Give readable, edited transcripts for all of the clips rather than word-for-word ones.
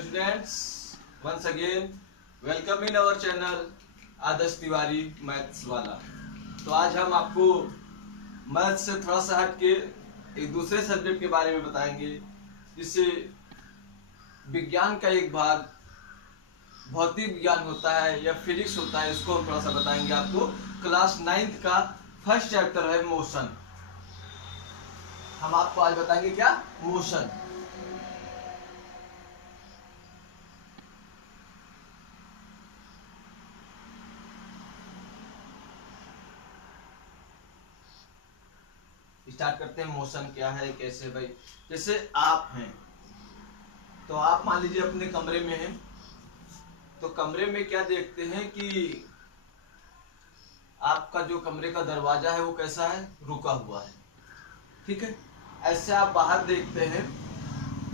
Hello students, once again welcome in our channel Adarsh Tiwari maths वाला। तो आज हम आपको मैथ्स से थोड़ा सा हट के एक दूसरे सब्जेक्ट के बारे में बताएंगे, जिससे विज्ञान का एक भाग भौतिक विज्ञान होता है या फिजिक्स होता है, इसको हम थोड़ा सा बताएंगे आपको। क्लास 9th का फर्स्ट चैप्टर है मोशन। हम आपको आज बताएंगे क्या, मोशन। स्टार्ट करते हैं। मोशन क्या है, कैसे भाई। जैसे आप हैं तो आप मान लीजिए अपने कमरे में हैं, तो कमरे में क्या देखते हैं कि आपका जो कमरे का दरवाजा है वो कैसा है, रुका हुआ है। ठीक है। ऐसे आप बाहर देखते हैं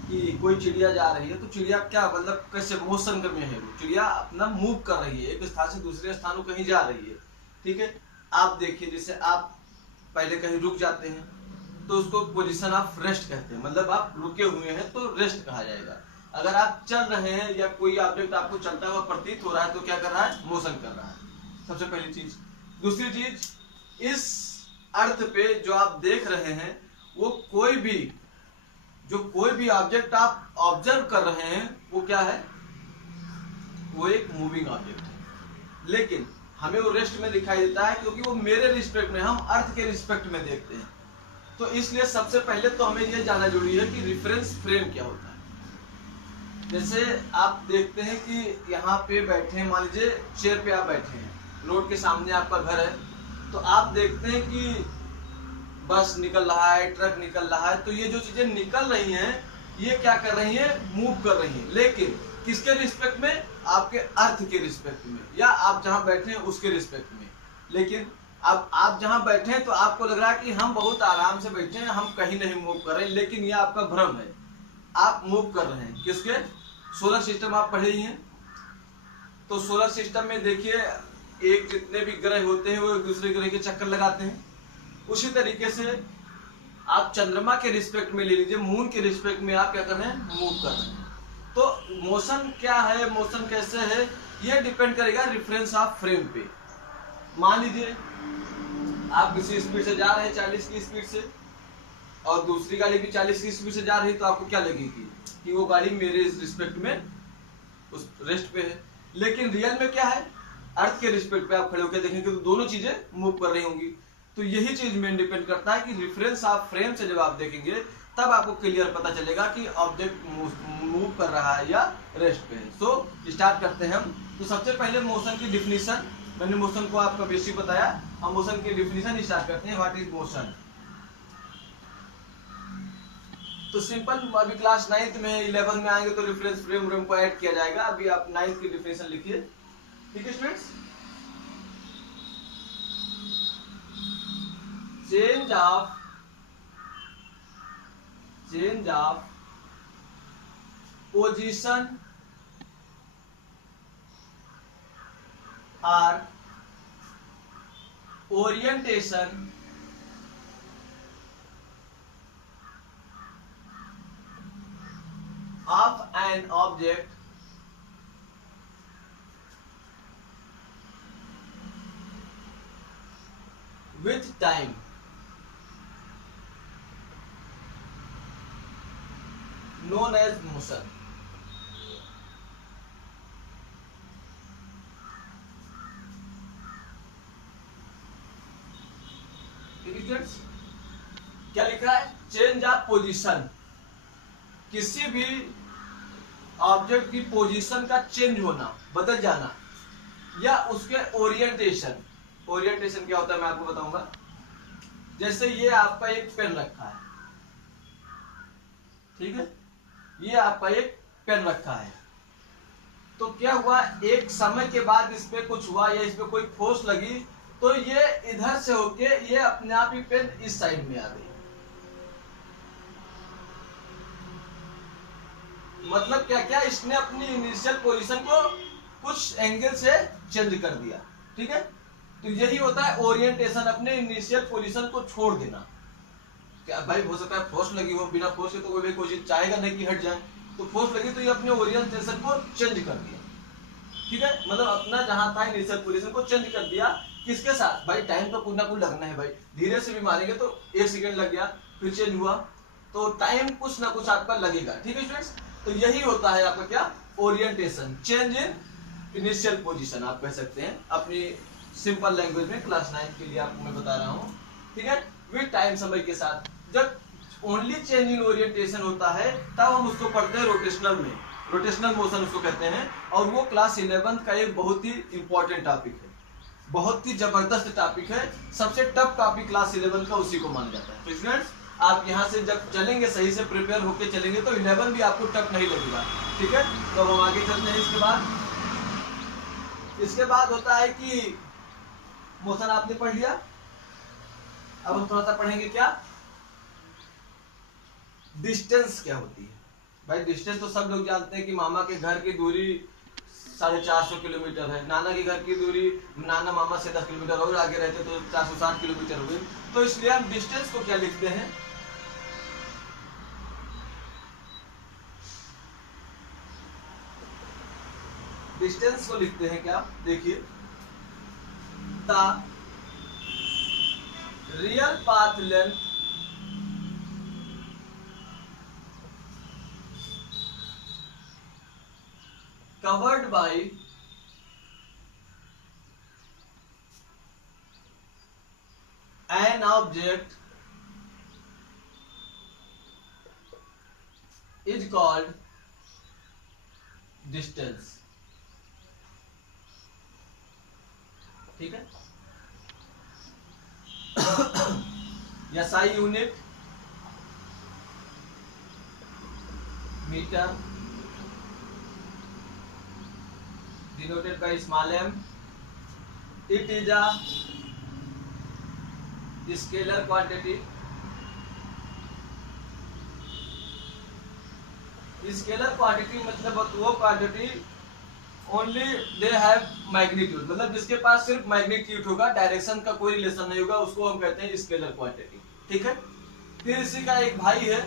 कि कोई चिड़िया जा रही है, तो चिड़िया क्या मतलब कैसे मोशन में है, वो चिड़िया अपना मूव कर रही है, एक स्थान से दूसरे स्थान को कहीं जा रही है। ठीक है। आप देखिए, जैसे आप पहले कहीं रुक जाते हैं तो उसको पोजीशन ऑफ रेस्ट कहते हैं, मतलब आप रुके हुए हैं तो रेस्ट कहा जाएगा। अगर आप चल रहे हैं या कोई ऑब्जेक्ट आपको चलता हुआ प्रतीत हो रहा है तो क्या कर रहा है, मोशन कर रहा है। सबसे पहली चीज। दूसरी चीज, इस अर्थ पे जो आप देख रहे हैं वो कोई भी ऑब्जेक्ट आप ऑब्जर्व कर रहे हैं वो क्या है, वो एक मूविंग ऑब्जेक्ट है। लेकिन हमें वो रेस्ट में दिखाई देता है क्योंकि वो मेरे रिस्पेक्ट में, हम अर्थ के रिस्पेक्ट में देखते हैं। तो इसलिए सबसे पहले तो हमें यह जानना जरूरी है कि रिफरेंस फ्रेम क्या होता है। जैसे आप देखते हैं कि यहाँ पे बैठे हैं, मान लीजिए चेयर पे आप बैठे हैं, रोड के सामने आपका घर है, तो आप देखते हैं कि बस निकल रहा है, ट्रक निकल रहा है, तो ये जो चीजें निकल रही हैं ये क्या कर रही हैं, मूव कर रही हैं। लेकिन किसके रिस्पेक्ट में, आपके अर्थ के रिस्पेक्ट में, या आप जहां बैठे हैं उसके रिस्पेक्ट में। लेकिन अब आप जहां बैठे हैं तो आपको लग रहा है कि हम बहुत आराम से बैठे हैं, हम कहीं नहीं मूव कर रहे हैं, लेकिन यह आपका भ्रम है, आप मूव कर रहे हैं। किसके, सोलर सिस्टम आप पढ़े ही हैं, तो सोलर सिस्टम में देखिए एक जितने भी ग्रह होते हैं वो एक दूसरे ग्रह के चक्कर लगाते हैं। उसी तरीके से आप चंद्रमा के रिस्पेक्ट में ले लीजिए, मून के रिस्पेक्ट में आप क्या कर रहे हैं, मूव कर रहे हैं। तो मोशन क्या है, मोशन कैसे है, ये डिपेंड करेगा रेफरेंस ऑफ फ्रेम पे। मान लीजिए आप किसी स्पीड से जा रहे हैं 40 की स्पीड से, और दूसरी गाड़ी भी 40 की स्पीड से जा रही है, तो आपको क्या लगेगी कि वो गाड़ी मेरे रिस्पेक्ट में उस रेस्ट पे है। लेकिन रियल में क्या है, अर्थ के रिस्पेक्ट पे आप खड़े होकर देखेंगे तो दोनों चीजें मूव कर रही होंगी। तो यही चीज में डिपेंड करता है कि रेफरेंस ऑफ फ्रेम से जब आप देखेंगे तब आपको क्लियर पता चलेगा कि ऑब्जेक्ट मूव कर रहा है या रेस्ट पे है। सो स्टार्ट करते हैं हम। तो सबसे पहले मोशन की डिफिनीशन, मैंने मोशन को आपका बेसिक बताया, हम मोशन की डिफिनीशन स्टार्ट करते हैं। What is motion. तो सिंपल, अभी क्लास 9th में 11 में आएंगे तो रेफरेंस फ्रेम को ऐड किया जाएगा। अभी आप 9th की डिफिनीशन लिखिए। ठीक है स्टूडेंट्स। चेंज ऑफ पोजीशन और orientation of an object with time known as motion। क्या लिखा है, चेंज ऑफ पोजीशन, किसी भी ऑब्जेक्ट की पोजीशन का चेंज होना, बदल जाना, या उसके ओरिएंटेशन। ओरिएंटेशन क्या होता है मैं आपको बताऊंगा। जैसे ये आपका एक पेन रखा है, ठीक है, ये आपका एक पेन रखा है, तो क्या हुआ, एक समय के बाद इस पे कुछ हुआ या इस पे कोई फोर्स लगी, तो ये इधर से होके ये अपने आप ही पेन इस साइड में आ गई। मतलब क्या क्या, इसने अपनी इनिशियल पोजीशन को कुछ एंगल से चेंज कर दिया। ठीक है। तो यही होता है ओरिएंटेशन, अपने इनिशियल पोजीशन को छोड़ देना। क्या भाई, हो सकता है फोर्स लगी हो, बिना फोर्स के तो कोई चीज चाहेगा नहीं कि हट जाए, तो फोर्स लगी तो ये अपने ओरिएंटेशन को चेंज कर दिया, ठीक है, मतलब अपना जहां था इनिशियल पोजीशन को चेंज कर दिया। किसके साथ? भाई टाइम तो कुछ ना कुछ लगना है भाई, धीरे से भी मारेंगे तो 1 सेकंड लग गया, फिर चेंज हुआ, तो टाइम कुछ ना कुछ आपका लगेगा, ठीक है स्टूडेंट्स। तो यही होता है आपका क्या? Orientation, change in initial position आप कह सकते हैं अपनी सिंपल लैंग्वेज में। क्लास 9 के लिए आपको मैं बता रहा हूँ, ठीक है। विद टाइम, समय के साथ जब ओनली चेंज इन ओरिएंटेशन होता है तब हम उसको पढ़ते हैं रोटेशनल में, रोटेशनल मोशन उसको कहते हैं। और वो क्लास 11 का एक बहुत ही इंपॉर्टेंट टॉपिक है, बहुत ही जबरदस्त टॉपिक है, सबसे टफ टॉपिक क्लास 11 का उसी को माना जाता है। तो स्टूडेंट्स आप यहाँ से जब चलेंगे, सही से प्रिपेयर होके चलेंगे तो 11 भी आपको टफ नहीं लगेगा, ठीक है। तो हम आगे चलते हैं। इसके बाद होता है कि मोशन आपने पढ़ लिया, अब हम थोड़ा सा पढ़ेंगे क्या, डिस्टेंस क्या होती है। भाई डिस्टेंस तो सब लोग जानते हैं कि मामा के घर की दूरी 450 किलोमीटर है, नाना के घर की दूरी, नाना मामा से 10 किलोमीटर और आगे रहते तो 460 किलोमीटर हो गई। तो इसलिए हम डिस्टेंस को क्या लिखते हैं, डिस्टेंस को लिखते हैं क्या, देखिए, the real path length covered by an object is called distance, ठीक है। SI unit metre, denoted by small m. It is a scalar quantity. Scalar quantity मतलब वो quantity only they have magnitude, मतलब जिसके पास सिर्फ मैग्नीट्यूड होगा, direction का कोई रिलेशन नहीं होगा, उसको हम कहते हैं स्केलर क्वांटिटी, ठीक है। फिर इसी का एक भाई है,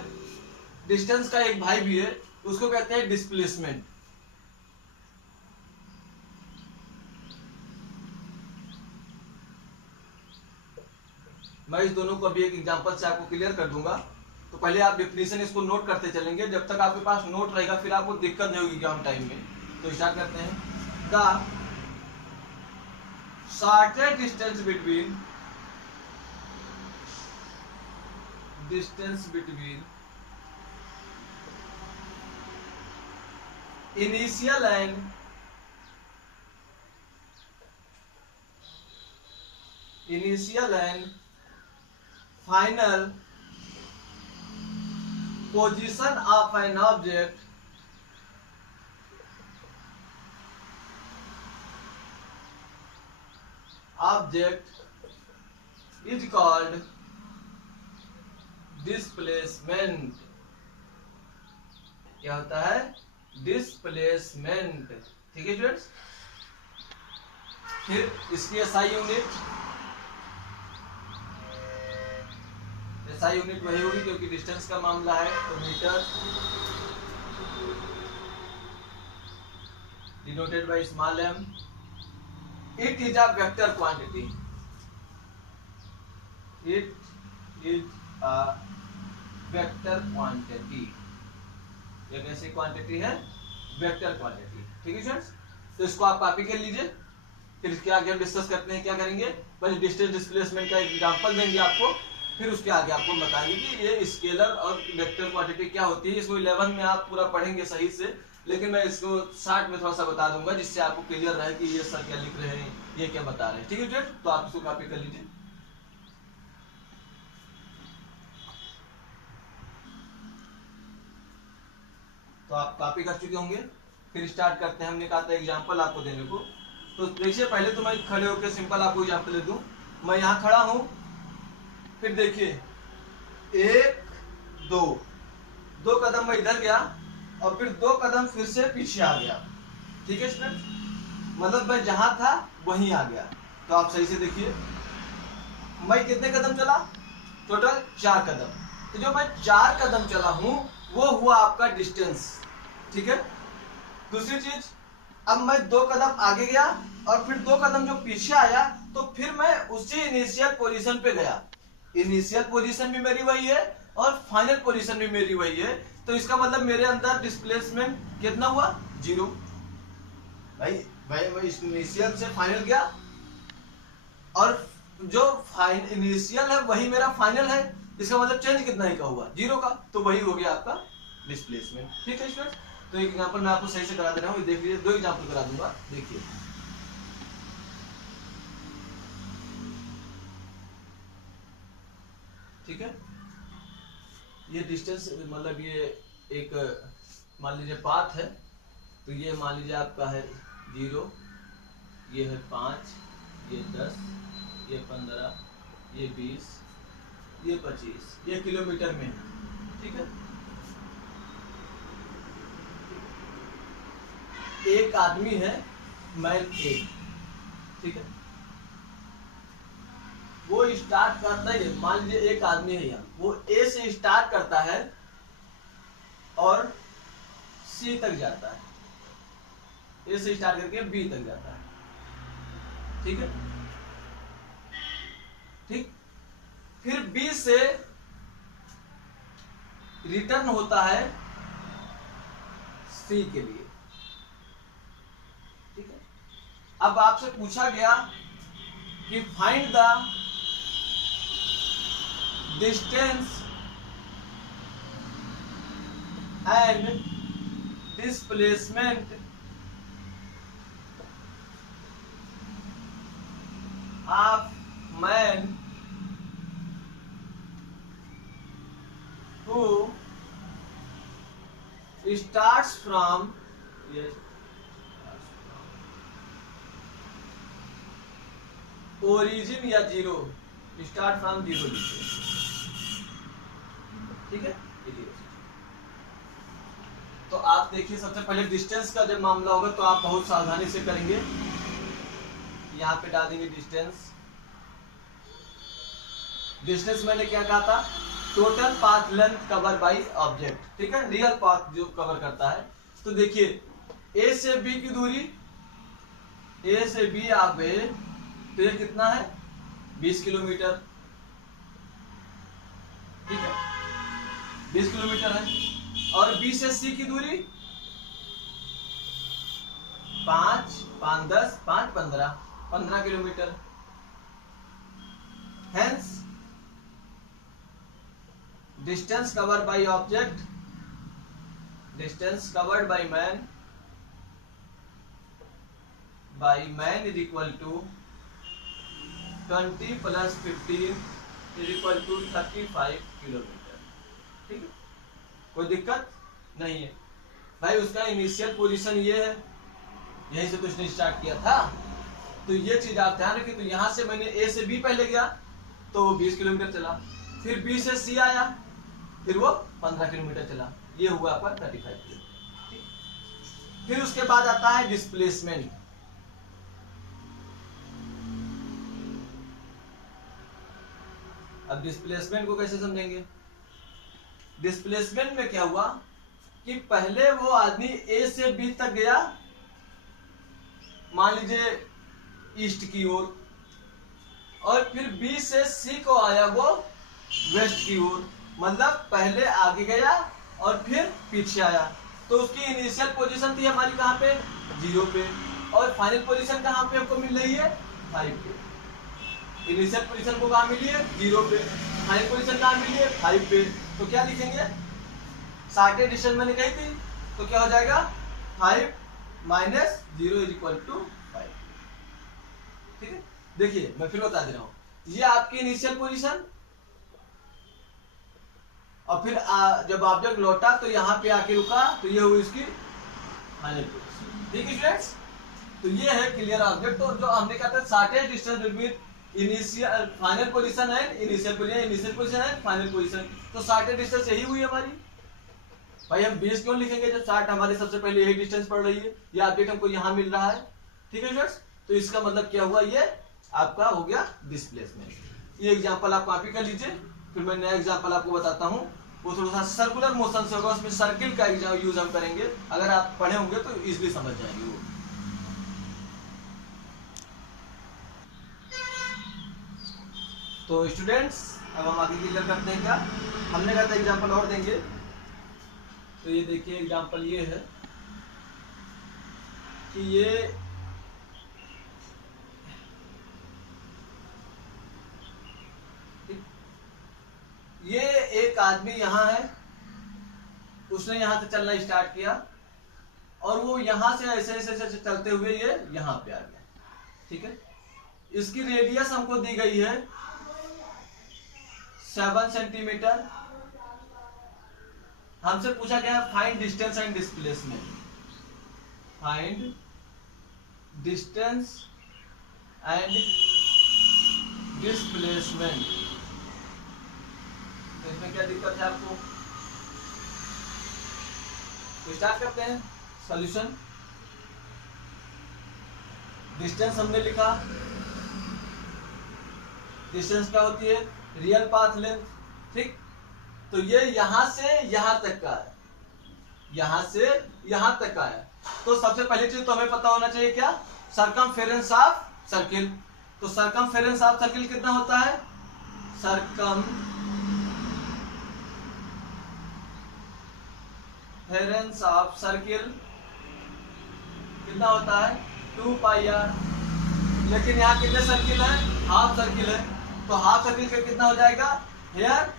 डिस्टेंस का एक भाई भी है, उसको कहते हैं डिस्प्लेसमेंट। मैं इस दोनों को अभी एक एग्जांपल से आपको क्लियर कर दूंगा, तो पहले आप डेफिनेशन इसको नोट करते चलेंगे, जब तक आपके पास नोट रहेगा फिर आपको दिक्कत नहीं होगी एग्जाम टाइम में। तो स्टार्ट करते हैं। The shortest distance between initial and final position of an object is called displacement। क्या होता है? डिस्प्लेसमेंट, ठीक है स्टूडेंट्स। फिर इसकी SI यूनिट वही होगी क्योंकि डिस्टेंस का मामला है, तो metre, denoted by small m। It is a vector quantity. It is a vector quantity। ये कैसी क्वांटिटी है? वेक्टर क्वांटिटी, ठीक है स्टूडेंट्स। तो इसको आप कॉपी कर लीजिए, फिर इसके आगे हम डिस्कस करते हैं क्या करेंगे। पहले डिस्टेंस डिस्प्लेसमेंट का एग्जांपल देंगे आपको, फिर उसके आगे आपको बताएंगे कि ये स्केलर और वेक्टर क्वांटिटी क्या होती है। इसको 11 में आप पूरा पढ़ेंगे सही से, लेकिन मैं इसको शॉर्ट में थोड़ा सा बता दूंगा जिससे आपको क्लियर रहे कि ये सर क्या लिख रहे हैं, ये क्या बता रहे हैं, ठीक है स्टूडेंट। तो आप इसको कॉपी कर लीजिए। तो आप कॉपी कर चुके होंगे, फिर स्टार्ट करते हैं। हमने कहा था एग्जांपल आपको देने को, तो देखिए पहले तो मैं खड़े होकर सिंपल आपको एग्जांपल दे दूं। मैं यहाँ खड़ा हूं, फिर देखिए 1 2 कदम मैं इधर गया और फिर 2 कदम फिर से पीछे आ गया, ठीक है स्टूडेंट। मतलब मैं जहां था वहीं आ गया। तो आप सही से देखिए, मैं कितने कदम चला? टोटल 4 कदम। तो जो मैं 4 कदम चला हूं वो हुआ आपका डिस्टेंस, ठीक है। दूसरी चीज, अब मैं 2 कदम आगे गया और फिर 2 कदम जो पीछे आया तो फिर मैं उसी इनिशियल पोजीशन पे गया। इनिशियल पोजीशन भी मेरी वही है और फाइनल पोजीशन भी मेरी वही है, तो इसका मतलब मेरे अंदर डिस्प्लेसमेंट कितना हुआ? 0। भाई मैं इनिशियल से फाइनल गया और जो इनिशियल है वही मेरा फाइनल है, इसका मतलब चेंज कितना ही का हुआ? 0 का, तो वही हो गया आपका डिस्प्लेसमेंट। ठीक है स्टूडेंट्स, तो एक एग्जांपल मैं आपको सही से करा दे रहा हूँ, देख लीजिए, 2 एग्जांपल करा दूंगा, देखिए। ठीक है, ये डिस्टेंस मतलब ये एक मान लीजिए पाथ है, तो ये मान लीजिए आपका है 0, ये है 5, ये 10, ये 15, ये 20, ये 25, ये किलोमीटर में है। ठीक है, एक आदमी है मैन ए, ठीक है, वो स्टार्ट करता है, मान लीजिए एक आदमी है यहाँ, वो ए से स्टार्ट करता है और सी तक जाता है, ए से स्टार्ट करके बी तक जाता है। ठीक है, ठीक, फिर बी से रिटर्न होता है सी के लिए। ठीक है, अब आपसे पूछा गया कि find the distance and displacement of man who starts from origin या 0, स्टार्ट फ्रॉम 0 लिखिए। ठीक है, तो आप देखिए, सबसे पहले डिस्टेंस का जब मामला होगा तो आप बहुत सावधानी से करेंगे। यहाँ पे डाल देंगे डिस्टेंस। डिस्टेंस मैंने क्या कहा था? Total path length cover by object. ठीक है, रियल पाथ जो कवर करता है। तो देखिए, ए से बी की दूरी, ए से बी आप गए तो ये कितना है? 20 किलोमीटर। ठीक है, 20 किलोमीटर है। और बी से सी की दूरी 5, 5, 10, 5, 15 kilometre. Hence distance covered by object, distance covered by man is equal to 20 plus 15 is equal to 35 kilometre. ठीक है, कोई दिक्कत नहीं है भाई। उसका इनिशियल पोजीशन ये है, यहीं से तो उसने स्टार्ट किया था, तो ये चीज आप ध्यान रखिए। तो यहां से मैंने ए से बी पहले गया तो वो 20 किलोमीटर चला, फिर बी से सी आया, फिर वो 15 किलोमीटर चला, ये हुआ आपका 35 किलोमीटर। फिर उसके बाद आता है डिस्प्लेसमेंट। अब डिस्प्लेसमेंट को कैसे समझेंगे? डिस्प्लेसमेंट में क्या हुआ कि पहले वो आदमी ए से बी तक गया, मान लीजिए ईस्ट की ओर, और फिर बी से सी को आया वो वेस्ट की ओर, मतलब पहले आगे गया और फिर पीछे आया। तो उसकी इनिशियल पोजीशन थी हमारी कहाँ पे? 0 पे, और फाइनल पोजीशन कहाँ पे हमको मिल रही है? 5 पे। इनिशियल पोजीशन को कहाँ मिली है? 0 पे। फाइनल पोजीशन कहाँ मिली है? 5 पे। तो क्या लिखेंगे? शॉर्टेस्ट डिस्टेंस मैंने कही थी, तो क्या हो जाएगा? 5 माइनस 0 इज इक्वल टू 5। ठीक है, देखिए मैं फिर बता दे रहा हूँ, ये आपकी इनिशियल पोजीशन, और फिर जब ऑब्जेक्ट लौटा तो यहाँ पे आके रुका, तो ये हुई इसकी फाइनल पोजीशन। ठीक है स्टूडेंट्स, तो ये है क्लियर ऑब्जेक्ट। तो जो हमने कहा था shortest distance between initial final position and initial position, initial position and final position, तो शॉर्टेस्ट डिस्टेंस यही हुई हमारी। भाई हम 20 क्यों लिखेंगे जब 60 हमारे सबसे पहले यही डिस्टेंस पड़ रही है, ये ऑब्जेक्ट हमको यहाँ मिल रहा है। ठीक है स्टूडेंट्स, तो इसका मतलब क्या हुआ? ये आपका हो गया डिस्प्लेसमेंट। ये एग्जांपल आप कॉपी कर लीजिए, फिर मैं नया एग्जांपल आपको बताता हूँ। वो थोड़ा सा सर्कुलर मोशन से होगा, उसमें सर्किल का यूज हम करेंगे। अगर आप पढ़े होंगे तो इजीली समझ जाएंगे वो। तो स्टूडेंट्स अब हम आगे क्लियर करते हैं क्या। हमने कहा था एग्जांपल और देंगे, तो ये देखिए एग्जांपल ये है कि ये एक आदमी यहाँ है, उसने यहाँ से चलना स्टार्ट किया और वो यहाँ से ऐसे ऐसे ऐसे चलते हुए ये यहाँ पे आ गया, ठीक है। इसकी रेडियस हमको दी गई है 7 सेंटीमीटर। हमसे पूछा गया है find distance and displacement. Find distance and displacement. तो इसमें क्या दिक्कत है आपको? तो स्टार्ट करते हैं सॉल्यूशन। डिस्टेंस हमने लिखा, डिस्टेंस क्या होती है? रियल पाथ लेंथ, ठीक। तो ये यहां से यहां तक का है, यहां से यहां तक का है। तो सबसे पहली चीज तो हमें पता होना चाहिए क्या? Circumference of circle. तो सरकमफेरेंस ऑफ सर्किल कितना होता है? सरकमफेरेंस ऑफ सर्किल कितना होता है? 2 पाई आर। लेकिन यहाँ कितने सर्किल है? हाफ सर्किल है। तो हाफ सर्किल का कितना हो जाएगा? हेयर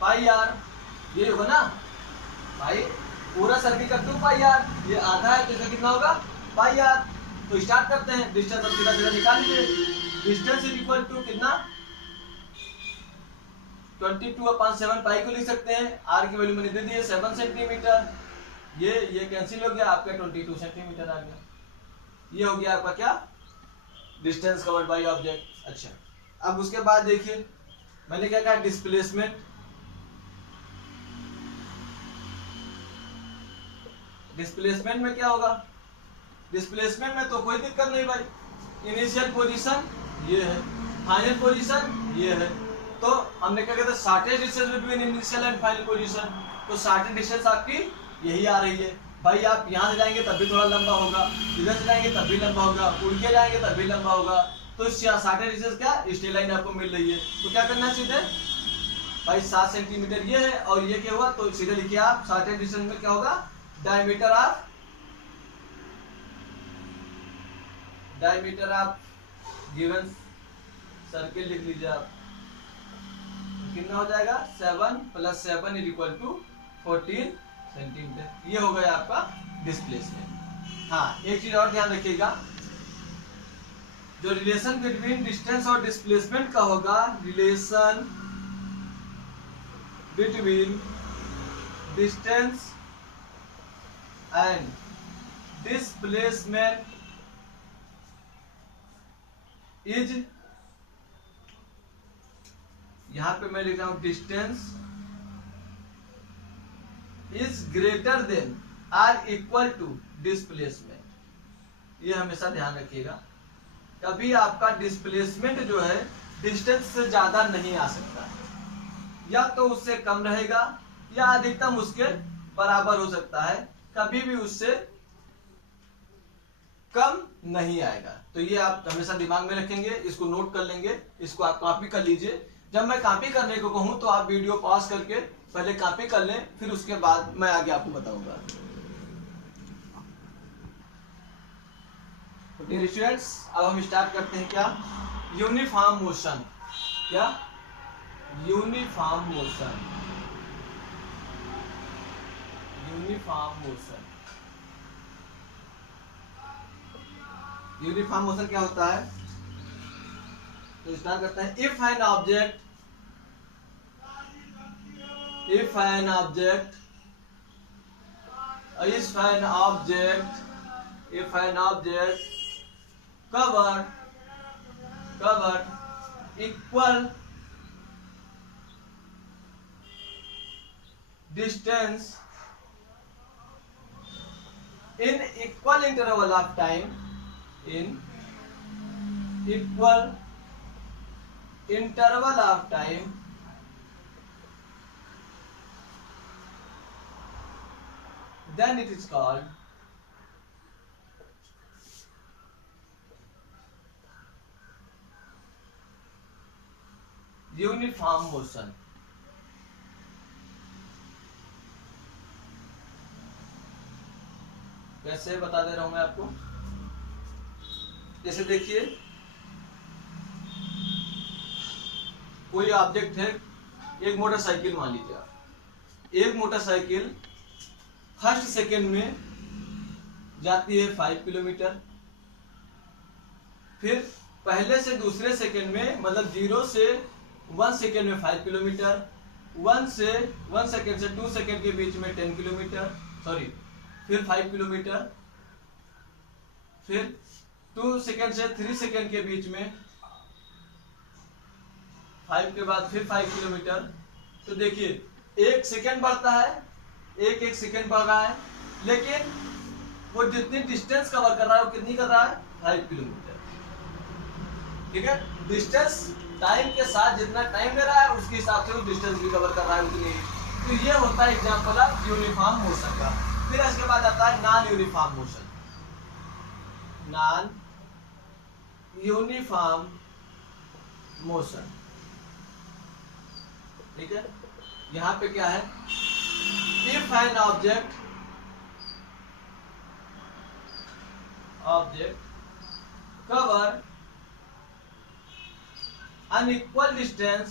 पाई आर, ये होगा ना भाई। पूरा सर्किल का 2 पाई आर, ये आधा है तो इसका कितना होगा? पाई आर। तो स्टार्ट करते हैं। डिस्टेंस अब सीधा सीधा निकाल लीजिए। डिस्टेंस इज इक्वल टू कितना? 22/7 पाई को लिख सकते हैं। आर की वैल्यू मैंने दे दी है 7 सेंटीमीटर। ये कैंसिल हो गया, आपका 22 सेंटीमीटर आ गया। ये हो गया आपका क्या? Distance covered by object. अच्छा, अब उसके बाद देखिए मैंने क्या कहा? डिस्प्लेसमेंट। डिस्प्लेसमेंट में क्या होगा? डिस्प्लेसमेंट में तो कोई दिक्कत नहीं भाई। इनिशियल पोजीशन ये है, फाइनल पोजीशन ये है। तो हमने क्या कहते हैं? Shortest distance between initial and final position. तो शॉर्टेस्ट डिस्टेंस आपकी यही आ रही है भाई। आप यहाँ से जाएंगे तब भी थोड़ा लंबा होगा, इधर से जाएंगे तब भी लंबा होगा, उड़ के जाएंगे तब भी लंबा होगा। तो शॉर्टेस्ट डिस्टेंस क्या? स्ट्रेट लाइन आपको मिल रही है। तो क्या करना है? सीधे भाई 7 सेंटीमीटर ये है और ये क्या हुआ? तो सीधे लिखिए आप शॉर्टेस्ट डिस्टेंस में क्या होगा? डायमीटर ऑफ गिवन सर्किल लिख लीजिए आप। कितना हो जाएगा? 7 + 7 = 14 सेंटीमीटर। ये हो गया आपका डिस्प्लेसमेंट। हाँ, एक चीज और ध्यान रखिएगा, जो रिलेशन बिटवीन डिस्टेंस और डिस्प्लेसमेंट का होगा, relation between distance and displacement is, यहां पे मैं लिख रहा हूं distance is greater than or equal to displacement. ये हमेशा ध्यान रखिएगा। कभी आपका डिस्प्लेसमेंट जो है डिस्टेंस से ज्यादा नहीं आ सकता, या तो उससे कम रहेगा या अधिकतम उसके बराबर हो सकता है, कभी भी उससे कम नहीं आएगा। तो ये आप हमेशा दिमाग में रखेंगे, इसको नोट कर लेंगे, इसको आप कॉपी कर लीजिए। जब मैं कॉपी करने को कहूं तो आप वीडियो पॉज करके पहले कॉपी कर लें, फिर उसके बाद मैं आगे आपको बताऊंगा। डियर स्टूडेंट्स, अब हम स्टार्ट करते हैं क्या? Uniform motion. क्या? Uniform motion. Uniform motion. Uniform motion क्या होता है? तो स्टार्ट करते हैं। If an object covered equal distance in equal interval of time, then it is called uniform motion. कैसे बता दे रहा हूं मैं आपको। जैसे देखिए कोई ऑब्जेक्ट है, एक मोटरसाइकिल मान लीजिए आप, एक मोटरसाइकिल फर्स्ट सेकेंड में जाती है 5 किलोमीटर, फिर पहले से दूसरे सेकेंड में मतलब 0 से 1 सेकेंड में 5 किलोमीटर, 1 सेकेंड से 2 सेकेंड के बीच में 10 किलोमीटर, सॉरी फिर 5 किलोमीटर, फिर 2 सेकेंड से 3 सेकेंड के बीच में 5 के बाद फिर 5 किलोमीटर। तो देखिए 1 सेकेंड बढ़ता है, एक सेकेंड बढ़ रहा है, लेकिन वो जितनी डिस्टेंस कवर कर रहा है वो कितनी कर रहा है, 5 किलोमीटर। ठीक है, डिस्टेंस टाइम के साथ जितना टाइम ले रहा है उसके हिसाब से वो डिस्टेंस भी कवर कर रहा है उतनी। तो ये होता है एग्जांपल ऑफ यूनिफॉर्म मोशन का। फिर इसके बाद आता है non uniform motion. Non uniform motion, ठीक है, यहां पे क्या है, if an object cover unequal distance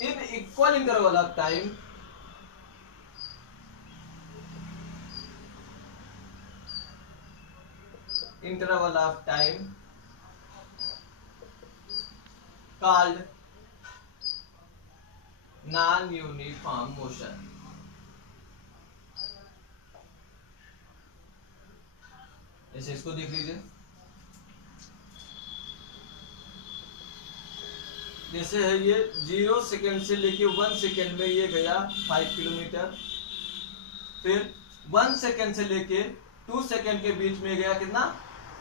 in equal interval of time, called non-uniform motion। ऐसे इसको देख लीजिए, जैसे है ये 0 सेकेंड से लेके 1 सेकेंड में ये गया 5 किलोमीटर, फिर 1 सेकेंड से लेके 2 सेकेंड के बीच में गया कितना,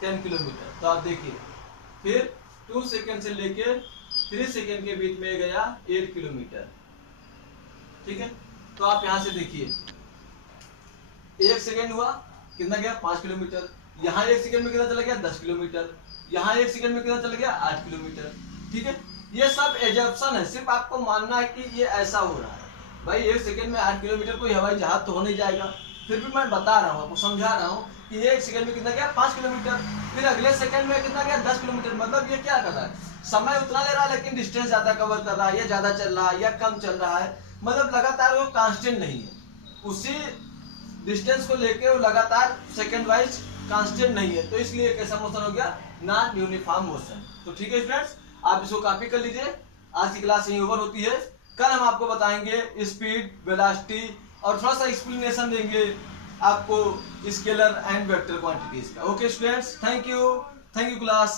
10 किलोमीटर। तो आप देखिए फिर 2 सेकेंड से लेके 3 सेकेंड के बीच में गया 8 किलोमीटर। ठीक है, तो आप यहां से देखिए 1 सेकेंड हुआ कितना गया, 5 किलोमीटर, यहाँ 1 सेकंड में कितना चला गया, 10 किलोमीटर, यहाँ 1 सेकंड में कितना चला गया, 8 किलोमीटर। ठीक है, ये सब एजम्पशन है, सिर्फ आपको मानना है कि ये ऐसा हो रहा है। भाई 1 सेकंड में 8 किलोमीटर कोई हवाई जहाज तो हो नहीं जाएगा, फिर भी मैं बता रहा हूँ आपको, समझा रहा हूँ कि 1 सेकंड में कितना गया, 5 किलोमीटर, फिर अगले सेकंड में कितना गया, 10 किलोमीटर। मतलब ये क्या कर रहा है, समय उतना ले रहा है लेकिन डिस्टेंस ज्यादा कवर कर रहा है, या ज्यादा चल रहा है या कम चल रहा है, मतलब लगातार वो कांस्टेंट नहीं है, उसी डिस्टेंस को लेके वो लगातार सेकंड वाइज कांस्टेंट नहीं है। तो इसलिए कैसा मोशन हो गया, नॉन यूनिफॉर्म मोशन। तो ठीक है स्टूडेंट्स, आप इसको कॉपी कर लीजिए। आज की क्लास यहीं ओवर होती है। कल हम आपको बताएंगे स्पीड, वेलोसिटी और थोड़ा सा एक्सप्लेनेशन देंगे आपको स्केलर एंड वेक्टर क्वांटिटीज का। Okay students, thank you class.